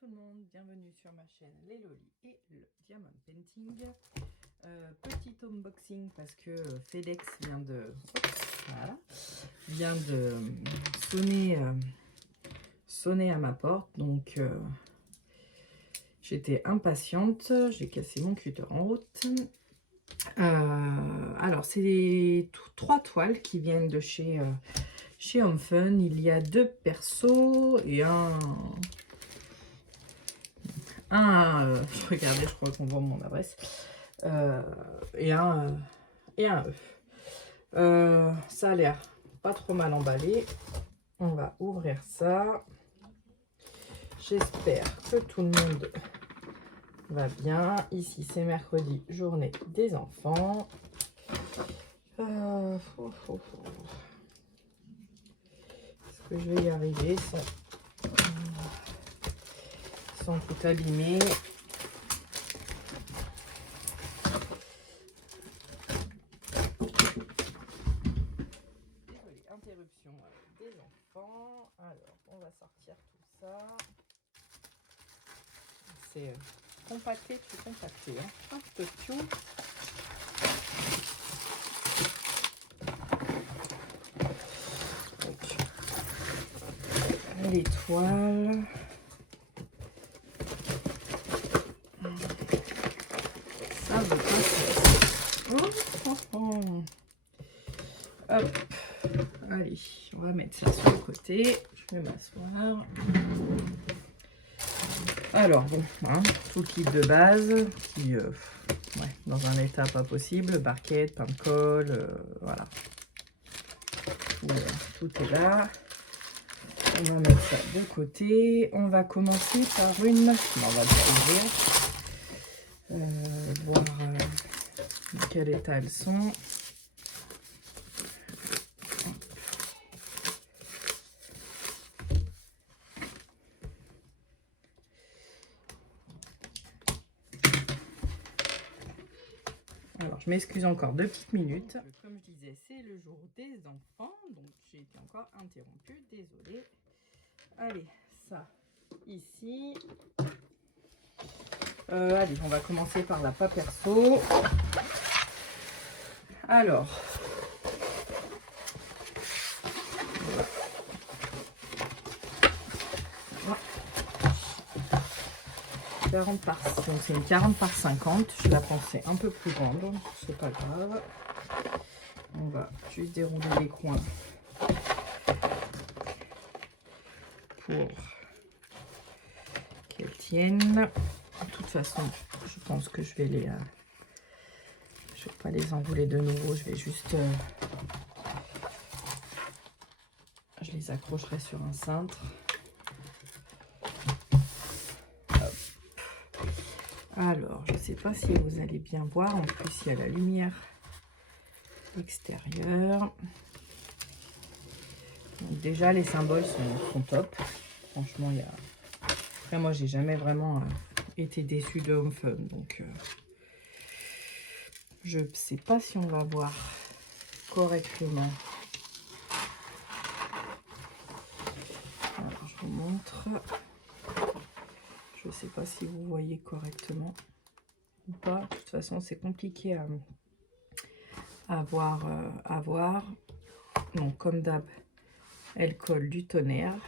tout le monde, bienvenue sur ma chaîne Les Lolis et le Diamond Painting. Petit unboxing parce que FedEx vient de sonner à ma porte, donc j'étais impatiente, j'ai cassé mon cutter en route. Alors c'est 3 toiles qui viennent de chez Home Fun. Il y a 2 persos et regardez, je crois qu'on voit mon adresse, et un œuf. Ça a l'air pas trop mal emballé. On va ouvrir ça. J'espère que tout le monde va bien. Ici c'est mercredi, journée des enfants. Est-ce que je vais y arriver sans tout abîmer? Désolée, interruption des enfants. Alors, on va sortir tout ça. C'est compacté, tout compacté. Hein. L'étoile. Ça veut pas faire. Hop. Allez, on va mettre ça sur le côté. Je vais m'asseoir. Alors bon, hein, tout le kit de base qui dans un état pas possible, barquette, pain de colle, voilà. Tout est là. On va mettre ça de côté. On va commencer par une. On va bien ouvrir. Voir dans quel état elles sont. Alors, je m'excuse encore 2 petites minutes. Comme je disais, c'est le jour des enfants, donc j'ai été encore interrompue, désolée. Allez, ça, ici. Allez, on va commencer par la pas perso. Alors, donc c'est une 40 par 50. Je la pensais un peu plus grande, c'est pas grave. On va juste dérouler les coins pour qu'elles tiennent. De toute façon, je pense que je vais pas les enrouler de nouveau. Je vais juste, je les accrocherai sur un cintre. Alors, je ne sais pas si vous allez bien voir. En plus, il y a la lumière extérieure. Donc, déjà, les symboles sont top. Franchement, il y a... Après, moi, j'ai jamais vraiment été déçue de Home Fun. Donc, je ne sais pas si on va voir correctement. Alors, je vous montre. Je ne sais pas si vous voyez correctement ou pas. De toute façon, c'est compliqué à voir. Donc, comme d'hab, elle colle du tonnerre.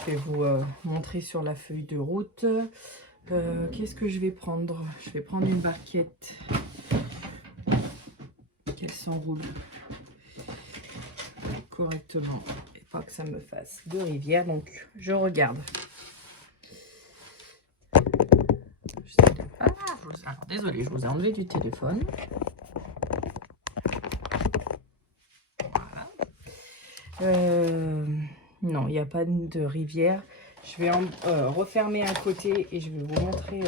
Je vais vous montrer sur la feuille de route. Qu'est-ce que je vais prendre? Je vais prendre une barquette. Qu'elle s'enroule correctement et pas que ça me fasse de rivière. Donc, je regarde. Alors, désolée, je vous ai enlevé du téléphone. Voilà. Non, il n'y a pas de rivière. Je vais refermer un côté et je vais vous montrer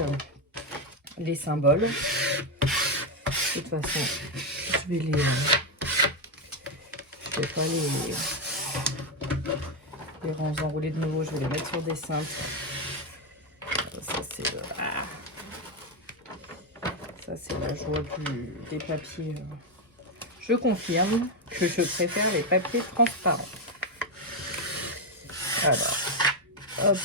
les symboles. De toute façon, je vais pas les enrouler de nouveau. Je vais les mettre sur des cintres. Ça, c'est ça, c'est la joie des papiers. Je confirme que je préfère les papiers transparents. Alors, hop.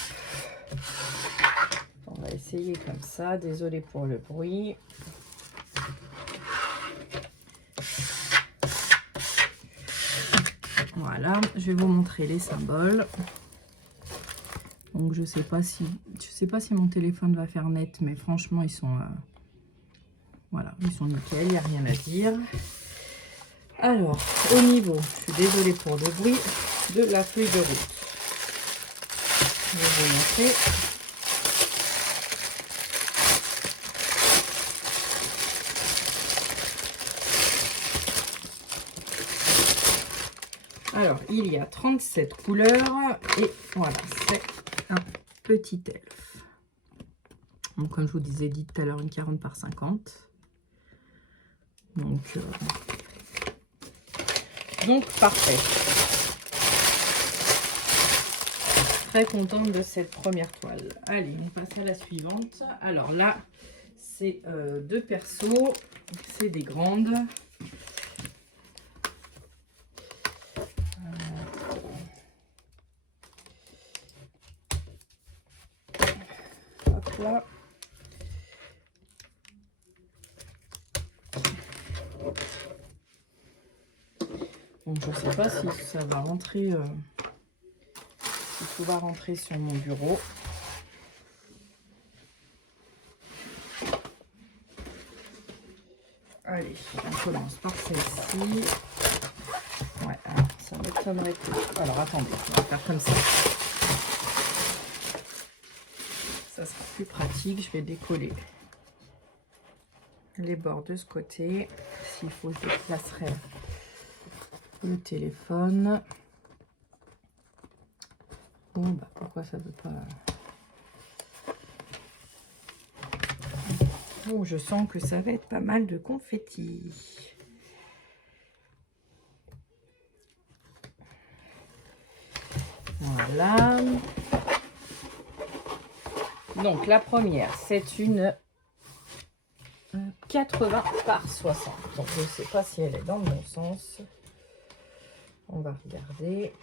essayer comme ça. Désolée pour le bruit. Voilà, je vais vous montrer les symboles. Donc je sais pas si mon téléphone va faire net, mais franchement ils sont voilà, ils sont nickel, il n'y a rien à dire. Alors au niveau, je suis désolée pour le bruit, de la feuille de route. Je vais vous montrer. Alors, il y a 37 couleurs et voilà, c'est un petit elfe. Donc, comme je vous disais, dit tout à l'heure, une 40 par 50. Donc parfait. Très contente de cette première toile. Allez, on passe à la suivante. Alors là, c'est deux persos. C'est des grandes. Hop là. Donc je ne sais pas si ça va rentrer, si tout va rentrer sur mon bureau. Allez, on commence par celle-ci. Ouais, alors ça m'étonnerait que... Alors attendez, on va faire comme ça. Ça sera plus pratique. Je vais décoller les bords de ce côté. S'il faut, je déplacerai le téléphone. Bon, bah pourquoi ça veut pas... Oh, je sens que ça va être pas mal de confettis. Voilà. Donc la première, c'est une 80 par 60. Donc je ne sais pas si elle est dans le bon sens. On va regarder.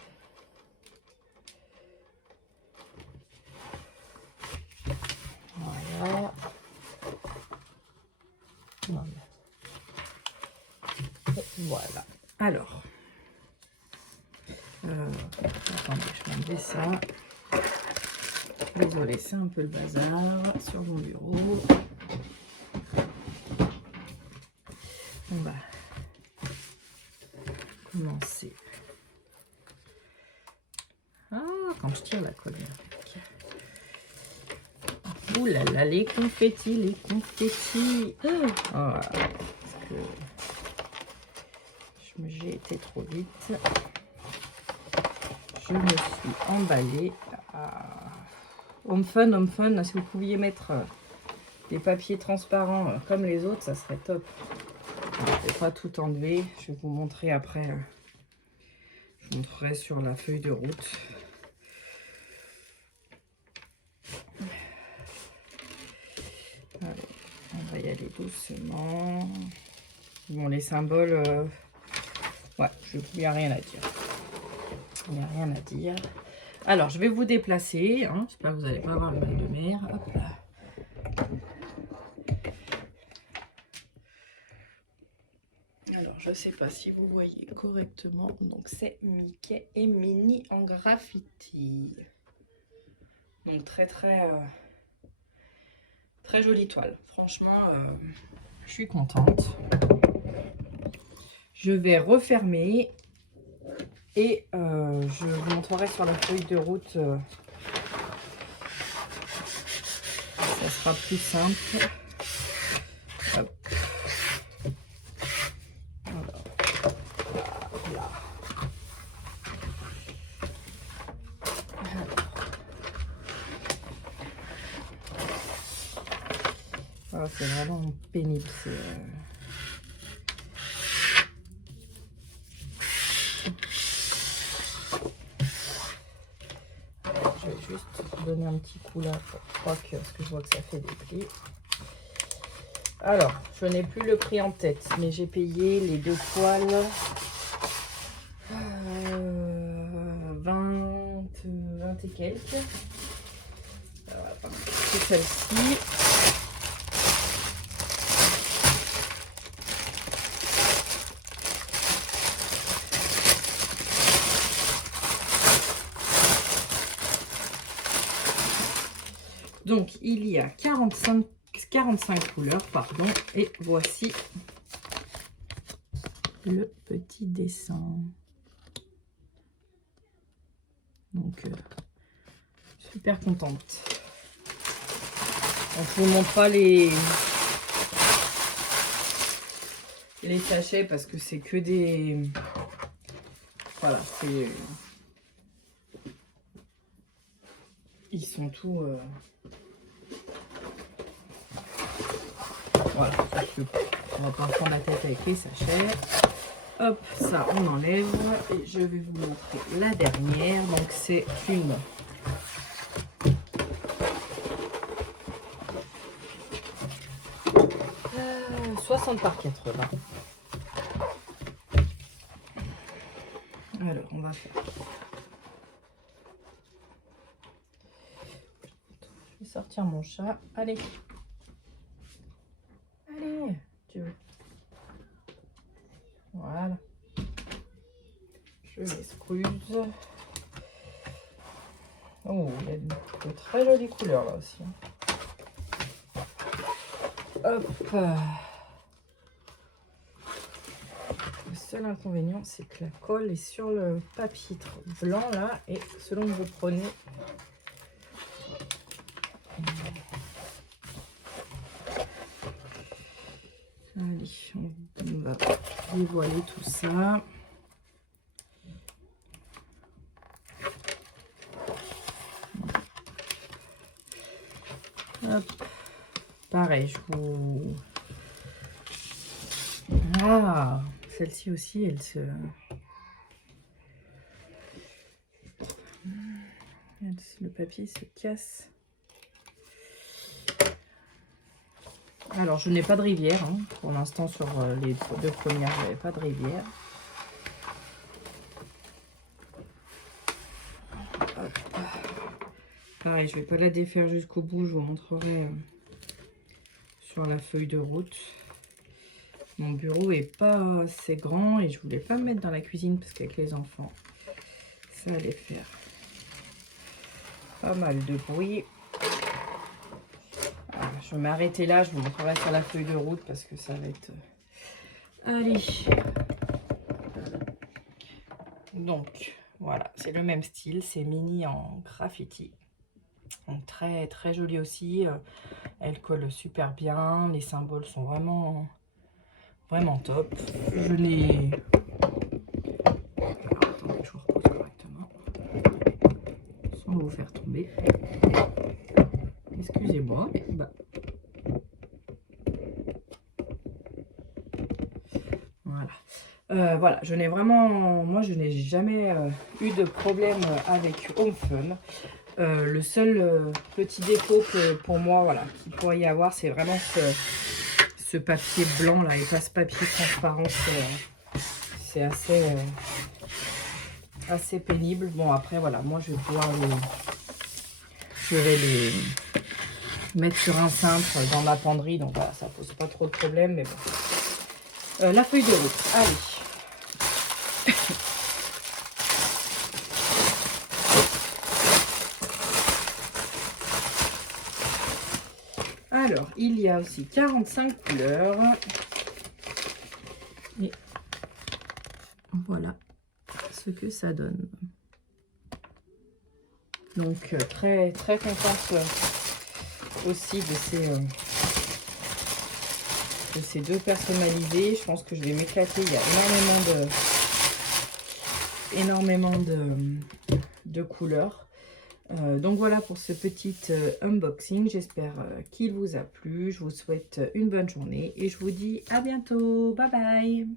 Voilà. Et voilà. Alors. Attendez, je vais enlever ça. Désolée, c'est un peu le bazar sur mon bureau. On va commencer. Ah, quand je tire la colle. Ouh là là, les confettis, les confettis. Oh, parce que j'ai été trop vite. Je me suis emballée. Home fun, si vous pouviez mettre des papiers transparents comme les autres, ça serait top. Je ne vais pas tout enlever. Je vais vous montrer après. Je vous montrerai sur la feuille de route. Allez, on va y aller doucement. Bon, les symboles, ouais, il n'y a rien à dire. Il n'y a rien à dire. Alors, je vais vous déplacer. Hein. J'espère que vous n'allez pas avoir le mal de mer. Hop là. Alors, je ne sais pas si vous voyez correctement. Donc, c'est Mickey et Minnie en graffiti. Donc, très jolie toile. Franchement, je suis contente. Je vais refermer. Et je vous montrerai sur la feuille de route. Ça sera plus simple. Hop. Alors, là. Ah, c'est vraiment pénible. Je vais juste donner un petit coup là pour parce que je vois que ça fait des plis. Alors, je n'ai plus le prix en tête, mais j'ai payé les deux toiles 20 et quelques. Alors, attends. pris celle-ci. Donc, il y a 45 couleurs, pardon, et voici le petit dessin. Donc, super contente. Donc, je vous montre pas les sachets parce que c'est que des... Voilà, c'est... Ils sont tous... Voilà, on va pas prendre la tête avec les sachets. Hop, ça on enlève et je vais vous montrer la dernière. Donc c'est une 60 par 80. Alors on va faire. Je vais sortir mon chat. Allez. Allez, tu veux. Voilà. Je m'excuse. Oh, il y a de très jolies couleurs là aussi. Hop. Le seul inconvénient, c'est que la colle est sur le papier blanc là. Et selon que vous prenez... Allez, on va dévoiler tout ça. Hop. Pareil, je vous... Ah, celle-ci aussi, elle se... Le papier se casse. Alors, je n'ai pas de rivière. Hein. Pour l'instant, sur les deux premières, je n'avais pas de rivière. Hop. Pareil, je ne vais pas la défaire jusqu'au bout. Je vous montrerai sur la feuille de route. Mon bureau est pas assez grand et je voulais pas me mettre dans la cuisine parce qu'avec les enfants, ça allait faire pas mal de bruit. Alors, je vais m'arrêter là, je vous montrerai sur la feuille de route parce que ça va être... Allez. Donc, voilà, c'est le même style, c'est mini en graffiti. Donc, très très joli aussi. Elle colle super bien, les symboles sont vraiment top. Je n'ai... Attendez, je vous repose correctement. Sans vous faire tomber. Excusez-moi. Bah. Voilà. Voilà, je n'ai vraiment... Moi, je n'ai jamais eu de problème avec Home Fun. Le seul petit défaut que pour moi, voilà, qu'il pourrait y avoir, c'est vraiment ce papier blanc là et pas ce papier transparent. C'est assez pénible. Bon, après, voilà, moi je vais pouvoir je vais les mettre sur un cintre dans ma penderie, donc voilà, ça pose pas trop de problème, mais bon. La feuille de route, allez. Alors, il y a aussi 45 couleurs. Et voilà ce que ça donne. Donc, très très contente aussi de ces deux personnalisés. Je pense que je vais m'éclater. Il y a énormément de couleurs. Donc voilà pour ce petit unboxing. J'espère qu'il vous a plu. Je vous souhaite une bonne journée et je vous dis à bientôt. Bye bye.